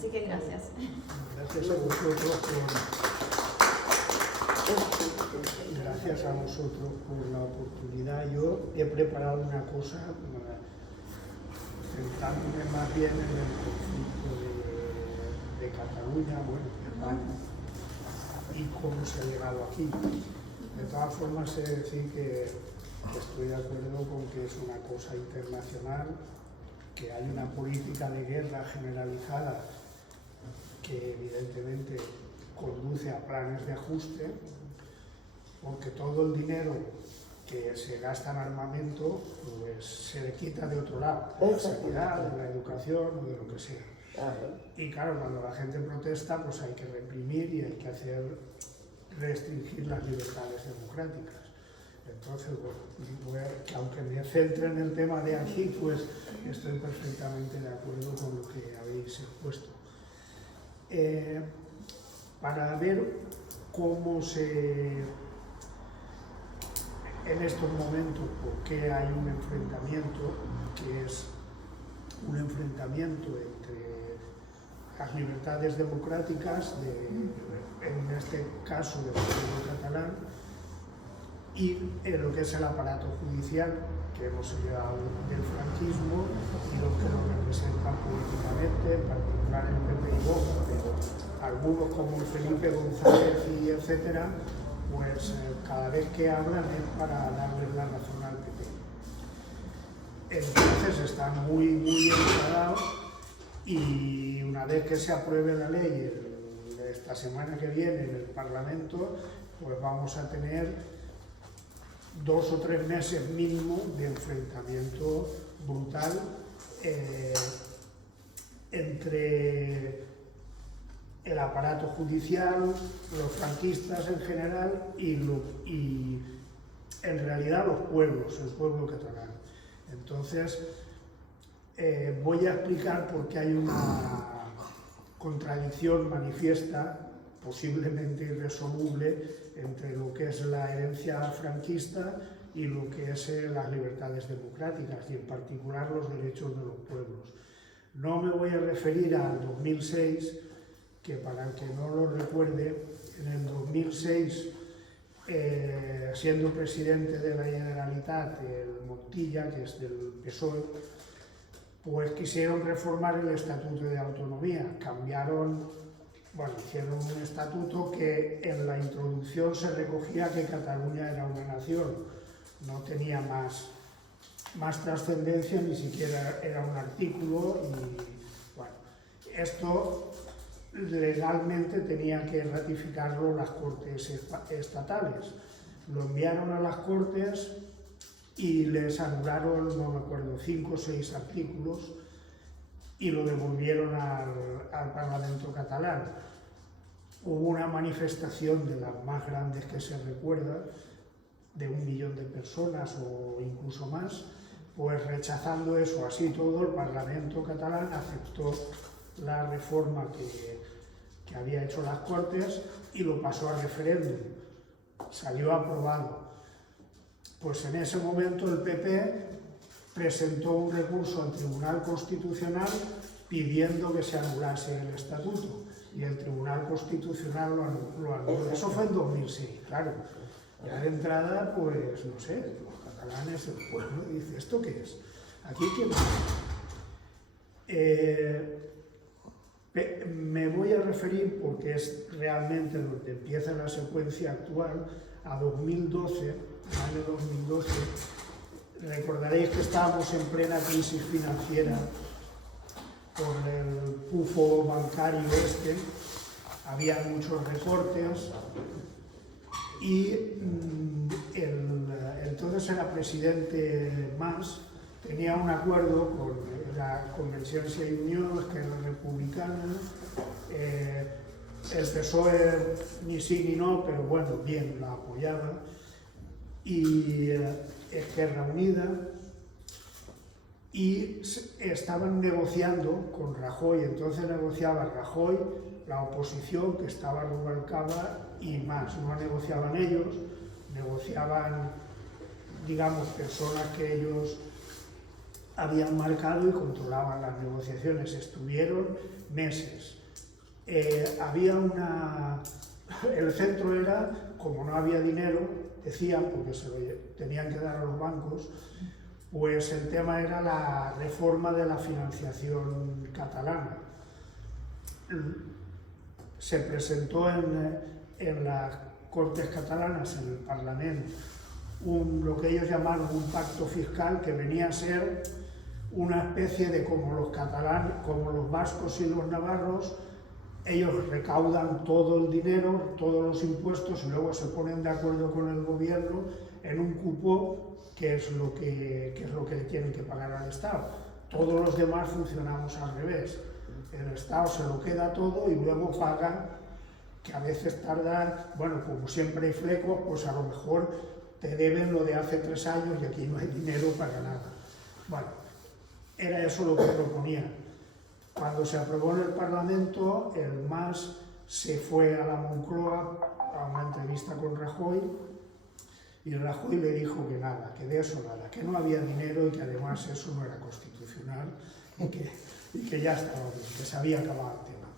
Así que gracias. Gracias a vosotros por la oportunidad. Yo he preparado una cosa, centrándome más bien en el conflicto de Cataluña, bueno, España, y cómo se ha llegado aquí. De todas formas, he de decir que estoy de acuerdo con que es una cosa internacional, que hay una política de guerra generalizada que evidentemente conduce a planes de ajuste, porque todo el dinero que se gasta en armamento pues se le quita de otro lado, de la sanidad, de la educación o de lo que sea. Y claro, cuando la gente protesta pues hay que reprimir y hay que restringir las libertades democráticas. Entonces, bueno, aunque me centre en el tema de aquí, pues estoy perfectamente de acuerdo con lo que habéis expuesto. Para ver cómo en estos momentos, por qué hay un enfrentamiento, que es un enfrentamiento entre las libertades democráticas, en este caso del pueblo catalán, y en lo que es el aparato judicial que hemos heredado del franquismo y lo que lo representan políticamente, en particular el PP y Vox, pero algunos como Felipe González y etcétera, pues cada vez que hablan es para darles la razón al PP. Entonces están muy enfadados y una vez que se apruebe la ley esta semana que viene en el Parlamento, pues vamos a tener 2 o 3 meses mínimo de enfrentamiento brutal entre el aparato judicial, los franquistas en general y en realidad los pueblos, el pueblo catalán. Entonces, voy a explicar por qué hay una contradicción manifiesta, posiblemente irresoluble, entre lo que es la herencia franquista y lo que es las libertades democráticas y en particular los derechos de los pueblos. No me voy a referir al 2006, que para el que no lo recuerde, en el 2006, siendo presidente de la Generalitat, el Montilla, que es del PSOE, pues quisieron reformar el Estatuto de Autonomía, hicieron un estatuto que en la introducción se recogía que Cataluña era una nación, no tenía más trascendencia, ni siquiera era un artículo, y bueno, esto legalmente tenía que ratificarlo las Cortes estatales. Lo enviaron a las Cortes y les anularon, no me acuerdo, 5 o 6 artículos y lo devolvieron al Parlamento catalán. Hubo una manifestación de las más grandes que se recuerda, de 1 millón de personas o incluso más, pues rechazando eso. Así todo, el Parlamento catalán aceptó la reforma que había hecho las Cortes y lo pasó a referéndum. Salió aprobado. Pues en ese momento el PP presentó un recurso al Tribunal Constitucional pidiendo que se anulase el estatuto y el Tribunal Constitucional lo anuló. Eso fue en 2006, claro. Ya de entrada, pues no sé, los catalanes, el pueblo dice, ¿esto qué es? ¿Aquí qué va? Me voy a referir, porque es realmente donde empieza la secuencia actual, a 2012, año 2012. Recordaréis que estábamos en plena crisis financiera por el pufo bancario había muchos recortes y entonces era presidente Mas, tenía un acuerdo con la Convergència i Unió, Esquerra Republicana, el PSOE ni sí ni no, pero bueno, bien, la apoyaba, y Esquerra Unida, y estaban negociando con Rajoy. Entonces negociaba Rajoy, la oposición, que estaba Rubalcaba y Mas. No negociaban ellos, negociaban, digamos, personas que ellos habían marcado y controlaban las negociaciones. Estuvieron meses. El centro era, como no había dinero, decían, porque se lo tenían que dar a los bancos, pues el tema era la reforma de la financiación catalana. Se presentó en las Cortes catalanas, en el Parlamento, lo que ellos llamaron un pacto fiscal, que venía a ser una especie de como los catalanes, como los vascos y los navarros. Ellos recaudan todo el dinero, todos los impuestos, y luego se ponen de acuerdo con el gobierno en un cupo que es lo que tienen que pagar al Estado. Todos los demás funcionamos al revés. El Estado se lo queda todo y luego paga, que a veces tarda, bueno, como siempre hay flecos, pues a lo mejor te deben lo de hace 3 años y aquí no hay dinero para nada. Bueno, era eso lo que proponían. Cuando se aprobó en el Parlamento, el MAS se fue a la Moncloa a una entrevista con Rajoy, y Rajoy le dijo que nada, que de eso nada, que no había dinero y que además eso no era constitucional y que ya estaba bien, que se había acabado el tema.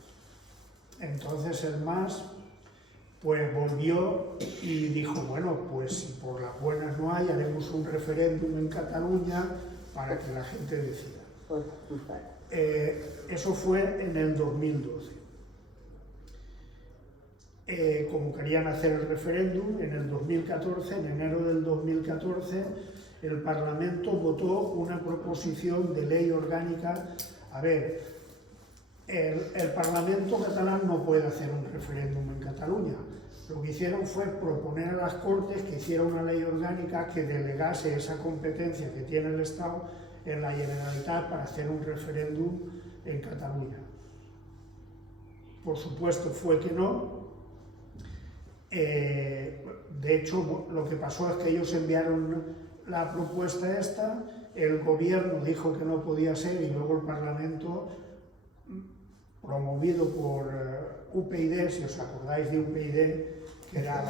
Entonces el MAS pues volvió y dijo, bueno, pues si por las buenas no hay, haremos un referéndum en Cataluña para que la gente decida. Eso fue en el 2012. Como querían hacer el referéndum, en el 2014, en enero del 2014, el Parlamento votó una proposición de ley orgánica. A ver, el Parlamento catalán no puede hacer un referéndum en Cataluña. Lo que hicieron fue proponer a las Cortes que hiciera una ley orgánica que delegase esa competencia que tiene el Estado en la Generalitat para hacer un referéndum en Cataluña. Por supuesto fue que no. De hecho, lo que pasó es que ellos enviaron la propuesta esta, el gobierno dijo que no podía ser y luego el Parlamento, promovido por UPyD, si os acordáis de UPyD, que era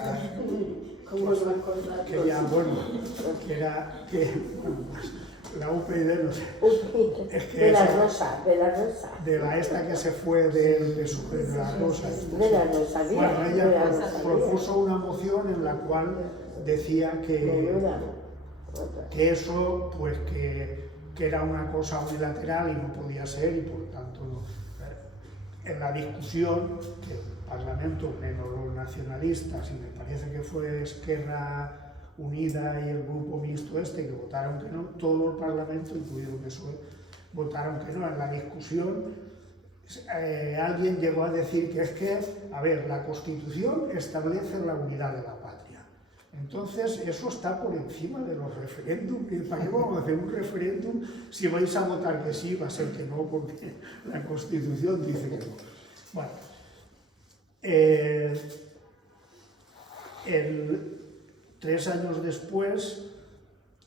la UPyD, no sé, es que de la Rosa, de la esta que se fue del PSOE, de la Rosa. De la Rosa, bueno, ella propuso una moción en la cual decía que eso, pues que era una cosa unilateral y no podía ser, y por tanto en la discusión que el Parlamento, menos los nacionalistas, y me parece que fue Esquerra Unida y el grupo mixto que votaron que no, todo el Parlamento, incluido el PSOE, votaron que no. En la discusión alguien llegó a decir que es que, a ver, la Constitución establece la unidad de la patria. Entonces, eso está por encima de los referéndums. ¿Para qué vamos a hacer un referéndum si vais a votar que sí? Va a ser que no, porque la Constitución dice que no. Bueno, 3 años después,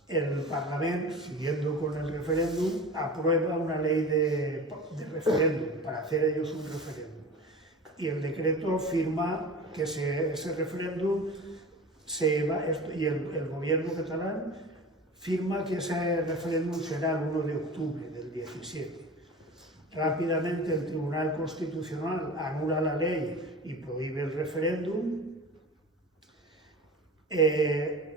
el Parlamento, siguiendo con el referéndum, aprueba una ley de referéndum, para hacer ellos un referéndum. Y el decreto firma que ese referéndum y el gobierno catalán firma que ese referéndum será el 1 de octubre del 17. Rápidamente el Tribunal Constitucional anula la ley y prohíbe el referéndum.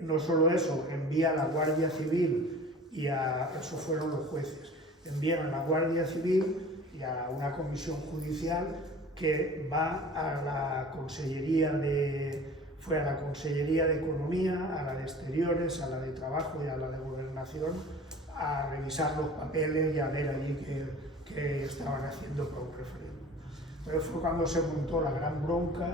No solo eso, envía a la Guardia Civil eso fueron los jueces, envían a la Guardia Civil y a una comisión judicial que va a la Consellería de Economía, a la de Exteriores, a la de Trabajo y a la de Gobernación, a revisar los papeles y a ver allí qué estaban haciendo para un referéndum. Entonces fue cuando se montó la gran bronca,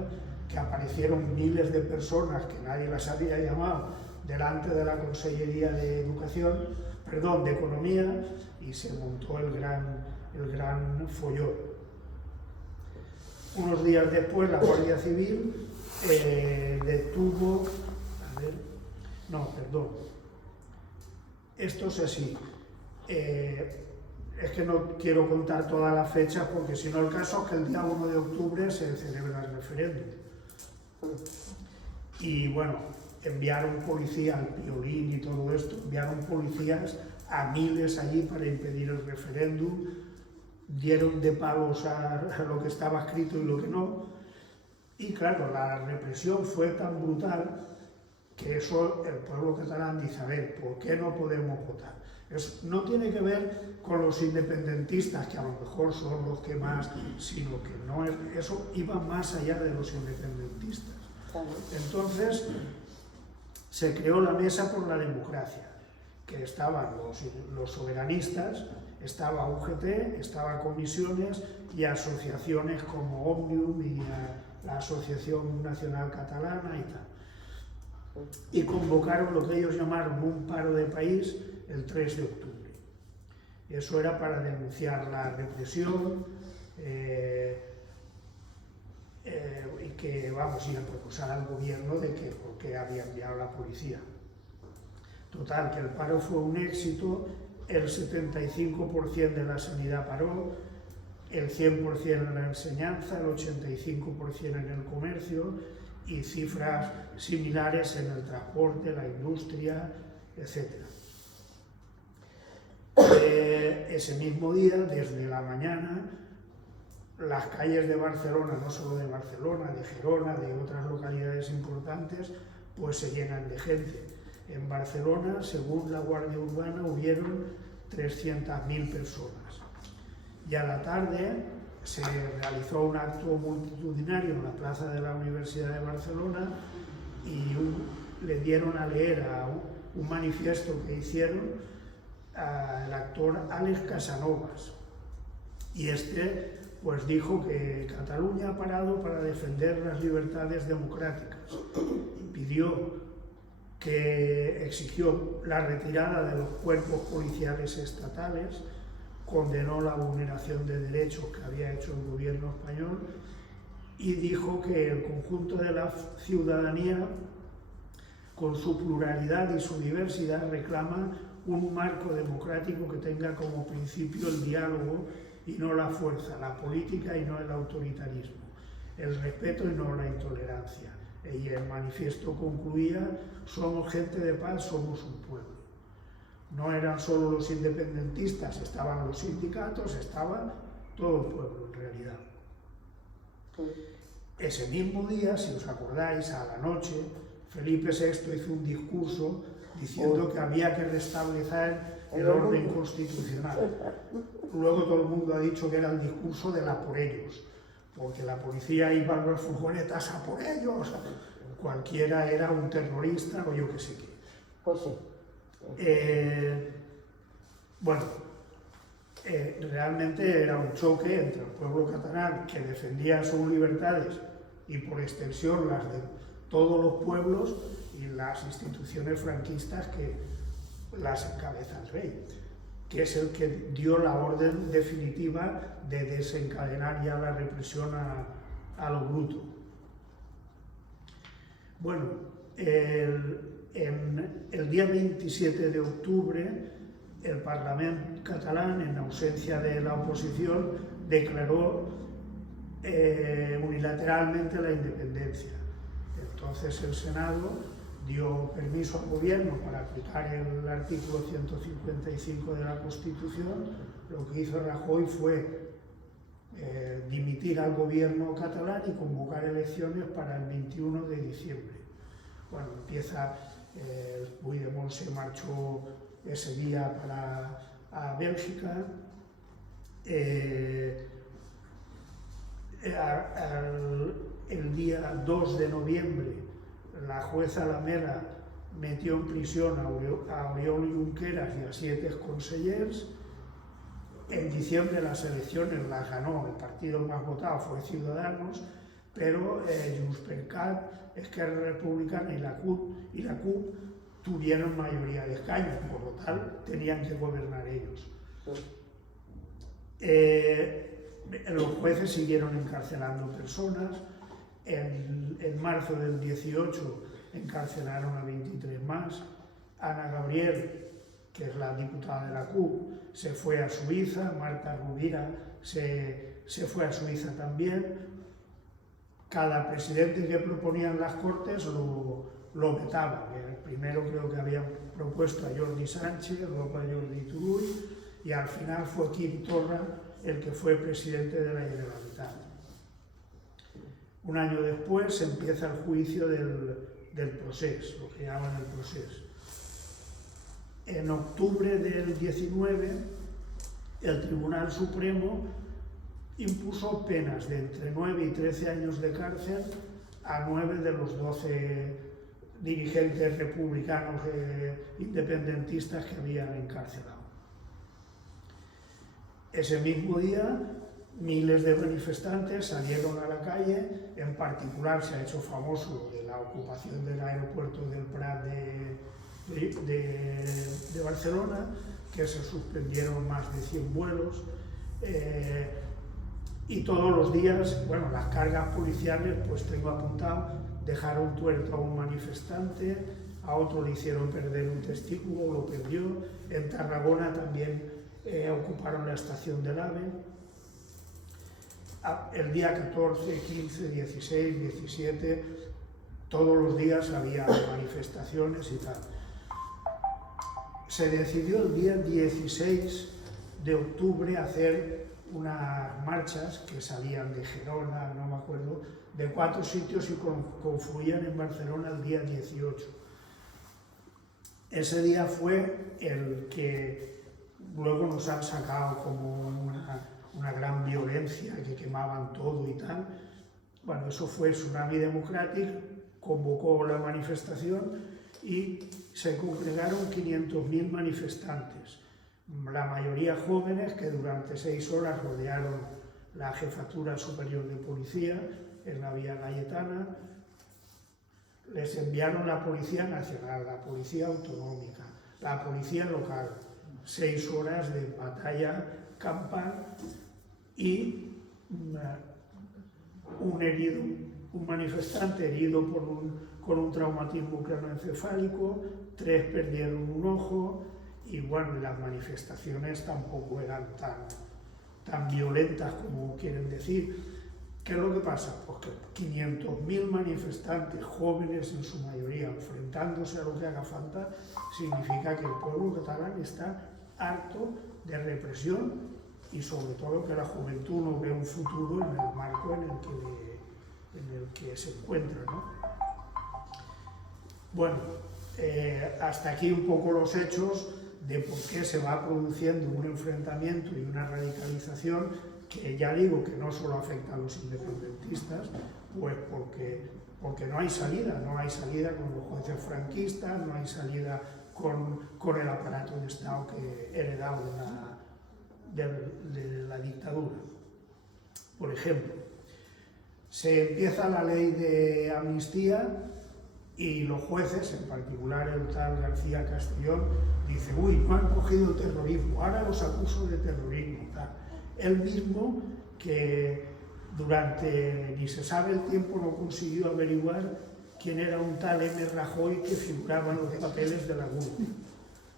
que aparecieron miles de personas que nadie las había llamado delante de la Consellería de Economía, y se montó el gran follón. Unos días después la Guardia Civil detuvo, esto es así, es que no quiero contar todas las fechas porque si no el caso es que el día 1 de octubre se celebra el referéndum. Y bueno, enviaron policía al Piolín y todo esto, enviaron policías a miles allí para impedir el referéndum, dieron de palos a lo que estaba escrito y lo que no, y claro, la represión fue tan brutal que eso el pueblo catalán dice, a ver, ¿por qué no podemos votar? No tiene que ver con los independentistas, que a lo mejor son los que más, sino que no es, eso iba más allá de los independentistas. Entonces, se creó la Mesa por la Democracia, que estaban los soberanistas, estaba UGT, estaba comisiones y asociaciones como Òmnium y la Asociación Nacional Catalana y tal. Y convocaron lo que ellos llamaron un paro de país el 3 de octubre. Eso era para denunciar la represión y que, vamos, y a proposar al gobierno de que por qué había enviado la policía. Total, que el paro fue un éxito, el 75% de la sanidad paró, el 100% en la enseñanza, el 85% en el comercio y cifras similares en el transporte, la industria, etc. Ese mismo día, desde la mañana, las calles de Barcelona, no solo de Barcelona, de Gerona, de otras localidades importantes, pues se llenan de gente. En Barcelona, según la Guardia Urbana, hubieron 300.000 personas. Y a la tarde se realizó un acto multitudinario en la plaza de la Universidad de Barcelona y le dieron a leer un manifiesto que hicieron al actor Àlex Casanovas. Y este pues dijo que Cataluña ha parado para defender las libertades democráticas. Exigió la retirada de los cuerpos policiales estatales, condenó la vulneración de derechos que había hecho el gobierno español y dijo que el conjunto de la ciudadanía, con su pluralidad y su diversidad, reclama un marco democrático que tenga como principio el diálogo y no la fuerza, la política y no el autoritarismo, el respeto y no la intolerancia. Y el manifiesto concluía: somos gente de paz, somos un pueblo. No eran solo los independentistas, estaban los sindicatos, estaba todo el pueblo en realidad. Ese mismo día, si os acordáis, a la noche, Felipe VI hizo un discurso diciendo que había que restablecer el orden constitucional. Luego todo el mundo ha dicho que era el discurso de la por ellos, porque la policía iba a las furgonetas a por ellos, cualquiera era un terrorista o yo qué sé qué. Pues sí. Realmente era un choque entre el pueblo catalán, que defendía sus libertades y por extensión las de todos los pueblos, y las instituciones franquistas que las encabeza el rey, que es el que dio la orden definitiva de desencadenar ya la represión a lo bruto. Bueno, el día 27 de octubre, el Parlamento catalán, en ausencia de la oposición, declaró unilateralmente la independencia. Entonces el Senado dio permiso al gobierno para aplicar el artículo 155 de la Constitución. Lo que hizo Rajoy fue dimitir al gobierno catalán y convocar elecciones para el 21 de diciembre. Bueno, Puigdemont se marchó ese día a Bélgica. El día 2 de noviembre, la jueza Alameda metió en prisión a Oriol Junqueras y a 7 consellers. En diciembre las elecciones las ganó, el partido más votado fue Ciudadanos, pero Junts per Cat, Esquerra Republicana y la CUP tuvieron mayoría de escaños, por lo tal tenían que gobernar ellos. Los jueces siguieron encarcelando personas. En marzo del 18 encarcelaron a 23 más. Ana Gabriel, que es la diputada de la CUP, se fue a Suiza. Marta Rovira se fue a Suiza también. Cada presidente que proponían las Cortes lo lo vetaban. El primero creo que habían propuesto a Jordi Sánchez, luego a Jordi Turull, y al final fue Quim Torra el que fue presidente de la Generalitat. Un año después empieza el juicio del procés, lo que llaman el procés. En octubre del 19, el Tribunal Supremo impuso penas de entre 9 y 13 años de cárcel a 9 de los 12 dirigentes republicanos independentistas que habían encarcelado. Ese mismo día, miles de manifestantes salieron a la calle, en particular se ha hecho famoso lo de la ocupación del aeropuerto del Prat de Barcelona, que se suspendieron más de 100 vuelos, y todos los días, bueno, las cargas policiales, pues tengo apuntado, dejaron tuerto a un manifestante, a otro le hicieron perder un testículo, lo perdió. En Tarragona también ocuparon la estación del AVE. El día 14, 15, 16, 17, todos los días había manifestaciones y tal. Se decidió el día 16 de octubre hacer unas marchas que salían de Gerona, no me acuerdo, de 4 sitios y confluían en Barcelona el día 18. Ese día fue el que luego nos han sacado como una gran violencia, que quemaban todo y tal. Bueno, eso fue Tsunami Democratic, convocó la manifestación y se congregaron 500.000 manifestantes, la mayoría jóvenes que durante 6 horas rodearon la Jefatura Superior de Policía en la Vía Layetana. Les enviaron la Policía Nacional, la Policía Autonómica, la Policía Local, 6 horas de batalla campal y un herido, un manifestante herido con un traumatismo craneoencefálico, 3 perdieron un ojo, y bueno, las manifestaciones tampoco eran tan violentas como quieren decir. ¿Qué es lo que pasa? Pues que 500.000 manifestantes, jóvenes en su mayoría, enfrentándose a lo que haga falta, significa que el pueblo catalán está harto de represión y sobre todo que la juventud no ve un futuro en el marco en el que se encuentra, ¿no? Bueno, hasta aquí un poco los hechos de por qué se va produciendo un enfrentamiento y una radicalización que ya digo que no solo afecta a los independentistas, pues porque no hay salida con los jueces franquistas, no hay salida con el aparato de Estado que heredado de la dictadura. Por ejemplo, se empieza la ley de amnistía y los jueces, en particular el tal García Castellón, dice: uy, no han cogido terrorismo, ahora los acuso de terrorismo, tal. Él mismo, que durante ni se sabe el tiempo, no consiguió averiguar quién era un tal M. Rajoy que figuraba en los papeles de la GURB,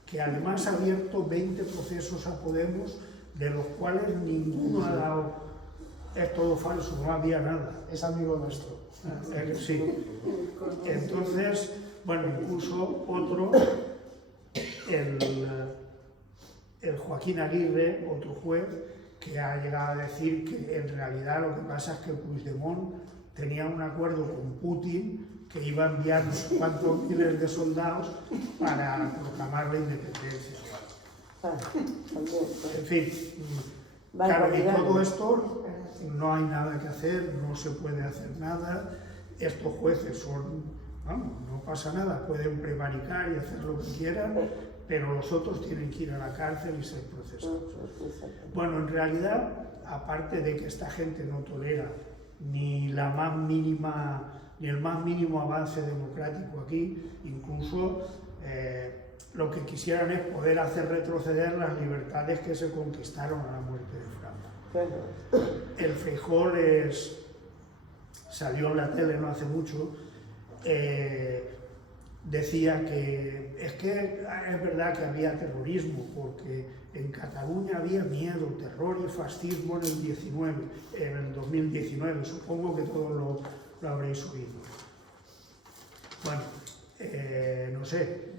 que además ha abierto 20 procesos a Podemos, de los cuales ninguno ha dado, es todo falso, no había nada. Es amigo nuestro. Sí. Entonces, bueno, incluso otro, el Joaquín Aguirre, otro juez, que ha llegado a decir que en realidad lo que pasa es que Puigdemont tenía un acuerdo con Putin que iba a enviar no sé cuántos miles de soldados para proclamar la independencia. En fin, claro, y todo esto no hay nada que hacer, no se puede hacer nada. Estos jueces son, vamos, no pasa nada, pueden prevaricar y hacer lo que quieran, pero los otros tienen que ir a la cárcel y ser procesados. Bueno, en realidad, aparte de que esta gente no tolera ni el más mínimo avance democrático aquí, incluso lo que quisieran es poder hacer retroceder las libertades que se conquistaron a la muerte de Franco. El Feijóo salió en la tele no hace mucho, decía que es verdad que había terrorismo, porque en Cataluña había miedo, terror y fascismo en el 2019, supongo que todos lo habréis oído. Bueno, no sé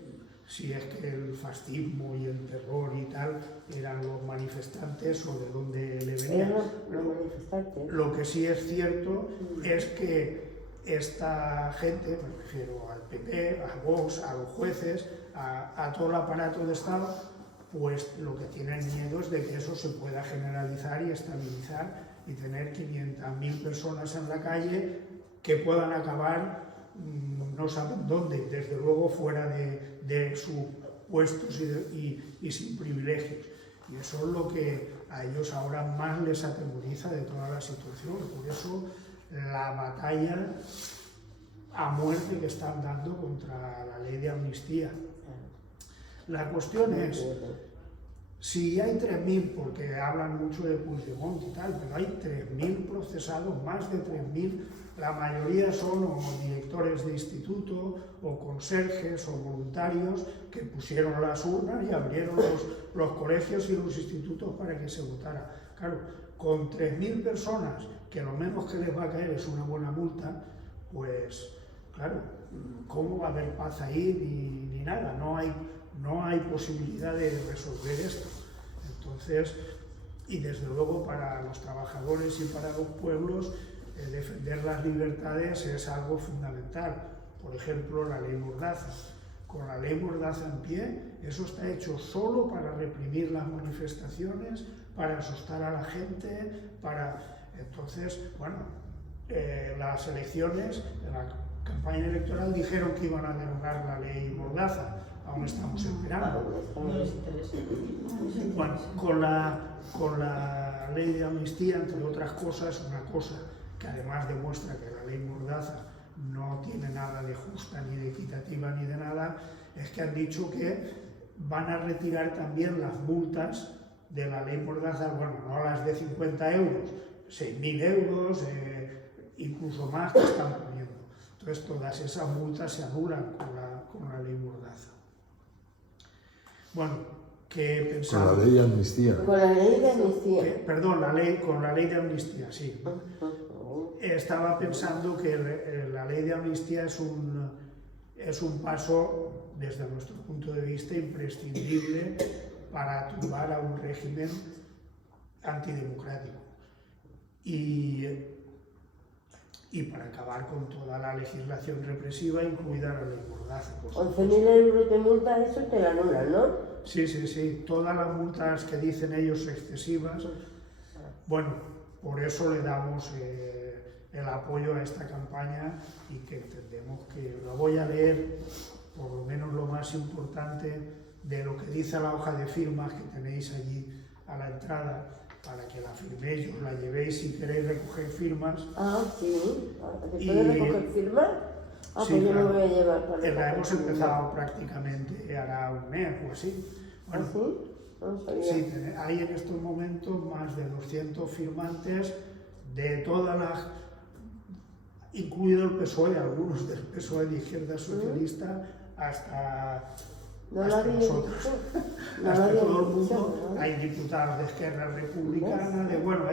si es que el fascismo y el terror y tal eran los manifestantes o de dónde le venían. Los manifestantes. Lo que sí es cierto es que esta gente, me refiero al PP, a Vox, a los jueces, a todo el aparato de Estado, pues lo que tienen miedo es de que eso se pueda generalizar y estabilizar y tener 500.000 personas en la calle que puedan acabar no saben dónde, desde luego fuera de sus puestos y sin privilegios. Y eso es lo que a ellos ahora más les atemoriza de toda la situación. Por eso la batalla a muerte que están dando contra la ley de amnistía. La cuestión es, si hay 3.000, porque hablan mucho de Puigdemont y tal, pero hay 3.000 procesados, más de 3.000, la mayoría son o directores de instituto, o conserjes, o voluntarios que pusieron las urnas y abrieron los colegios y los institutos para que se votara. Claro, con 3.000 personas, que lo menos que les va a caer es una buena multa, pues claro, ¿cómo va a haber paz ahí ni nada? No hay posibilidad de resolver esto. Entonces, y desde luego para los trabajadores y para los pueblos, defender las libertades es algo fundamental. Por ejemplo, la ley Mordaza. Con la ley Mordaza en pie, eso está hecho solo para reprimir las manifestaciones, para asustar a la gente, Entonces, bueno, las elecciones, la campaña electoral dijeron que iban a derogar la ley Mordaza. Aún estamos esperando. Bueno, con la ley de amnistía, entre otras cosas, una cosa que además demuestra que la ley Mordaza no tiene nada de justa, ni de equitativa, ni de nada, es que han dicho que van a retirar también las multas de la ley Mordaza, bueno, no las de 50 euros, 6.000 euros, incluso más que están poniendo. Entonces todas esas multas se anulan con la ley Mordaza. Bueno, que pensamos... Con la ley de amnistía. Con la ley de amnistía. Perdón, con la ley de amnistía, sí. Estaba pensando que la ley de amnistía es un paso, desde nuestro punto de vista, imprescindible para tumbar a un régimen antidemocrático y para acabar con toda la legislación represiva, incluida la ley Mordaza. 11.000 euros de multa, eso te la anulan, ¿no? Sí. Todas las multas que dicen ellos excesivas, bueno, por eso le damos el apoyo a esta campaña y que entendemos que lo voy a leer, por lo menos lo más importante de lo que dice la hoja de firmas que tenéis allí a la entrada, para que la firméis, os la llevéis si queréis recoger firmas. Ah, sí. ¿Te puedes recoger firmas? Ah, sí, pues yo claro. me voy a llevar para La hemos empezado prácticamente hará un mes o así. Bueno, ¿ah, sí? No sabía. Sí, hay en estos momentos más de 200 firmantes de todas las, incluido el PSOE, algunos del PSOE de Izquierda Socialista, hasta nosotros, hasta todo el mundo. Hay diputados de Esquerra Republicana, bueno,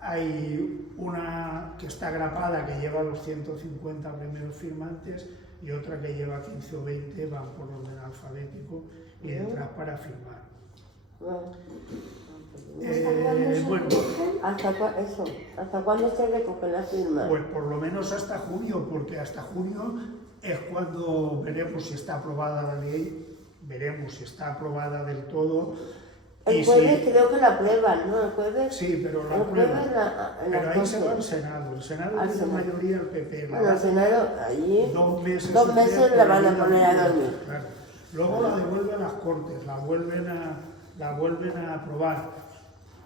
hay una que está grapada que lleva los 150 primeros firmantes y otra que lleva 15 o 20, van por orden alfabético y detrás para firmar. Bueno, ¿Hasta cuándo se recogen las firmas? Pues por lo menos hasta junio, porque hasta junio es cuando veremos si está aprobada la ley, veremos si está aprobada del todo. El jueves creo que la aprueban, ¿no? El jueves. Sí, pero la aprueban. Pero ahí se va al Senado. El Senado tiene mayoría el PP. Bueno, el Senado, allí 2 meses. 2 meses la van a poner a dormir. Claro. Luego la devuelven a las Cortes, la vuelven a aprobar.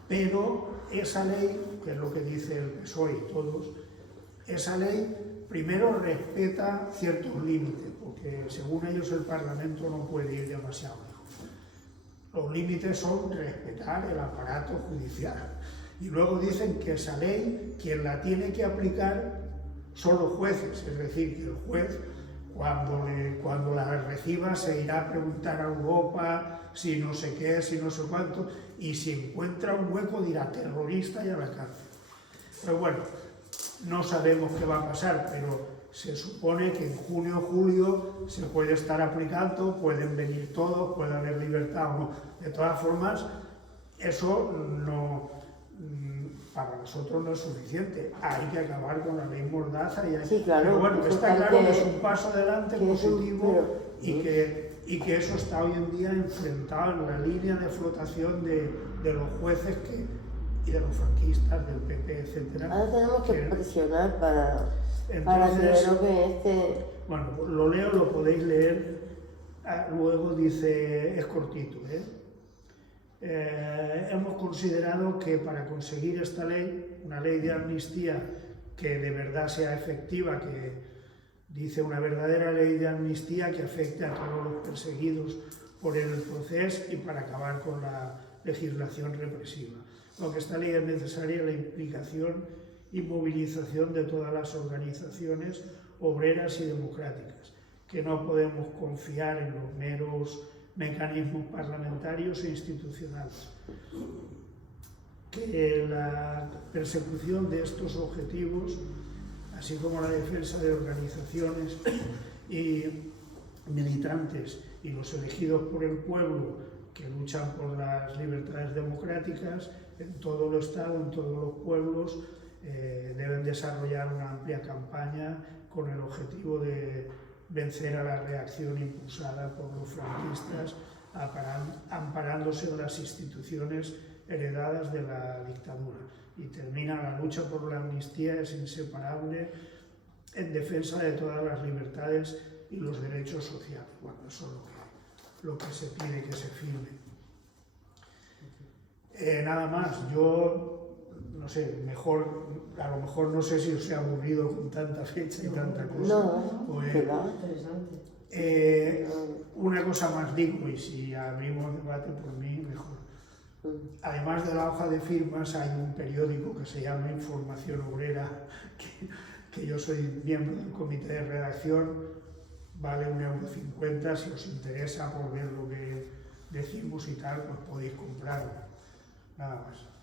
Pero esa ley, que es lo que dice el PSOE y todos, esa ley primero respeta ciertos límites, porque según ellos el Parlamento no puede ir demasiado lejos. Los límites son respetar el aparato judicial. Y luego dicen que esa ley, quien la tiene que aplicar son los jueces, es decir, que el juez, cuando la reciba, se irá a preguntar a Europa si no sé qué, si no sé cuánto, y si encuentra un hueco dirá terrorista y a la cárcel. Pero bueno, no sabemos qué va a pasar, pero se supone que en junio o julio se puede estar aplicando, pueden venir todos, puede haber libertad o no. De todas formas, eso no, para nosotros no es suficiente. Hay que acabar con la ley Mordaza. Sí, claro. Pero bueno, está claro que es un paso adelante positivo y que eso está hoy en día enfrentado en la línea de flotación de los jueces y de los franquistas, del PP, etc. Ahora tenemos que presionar para que Entonces, lo que bueno, lo leo, lo podéis leer. Luego dice, es cortito, hemos considerado que para conseguir esta ley, una ley de amnistía que de verdad sea efectiva, que dice una verdadera ley de amnistía que afecte a todos los perseguidos por el proceso y para acabar con la legislación represiva. Lo que esta ley es necesaria la implicación y movilización de todas las organizaciones obreras y democráticas, que no podemos confiar en los meros mecanismos parlamentarios e institucionales. Que la persecución de estos objetivos, así como la defensa de organizaciones y militantes y los elegidos por el pueblo que luchan por las libertades democráticas en todo el Estado, en todos los pueblos, deben desarrollar una amplia campaña con el objetivo de vencer a la reacción impulsada por los franquistas, amparándose en las instituciones heredadas de la dictadura. Y termina: la lucha por la amnistía es inseparable en defensa de todas las libertades y los derechos sociales. Bueno, eso es lo que se pide que se firme. Nada más, yo no sé, a lo mejor no sé si os he aburrido con tanta fecha y tanta cosa. No, Pues, que va. una cosa más digo, y si abrimos debate por mí, mejor. Además de la hoja de firmas, hay un periódico que se llama Información Obrera, que yo soy miembro del comité de redacción, vale 1,50 €, si os interesa por ver lo que decimos y tal, pues podéis comprarlo. Nada más.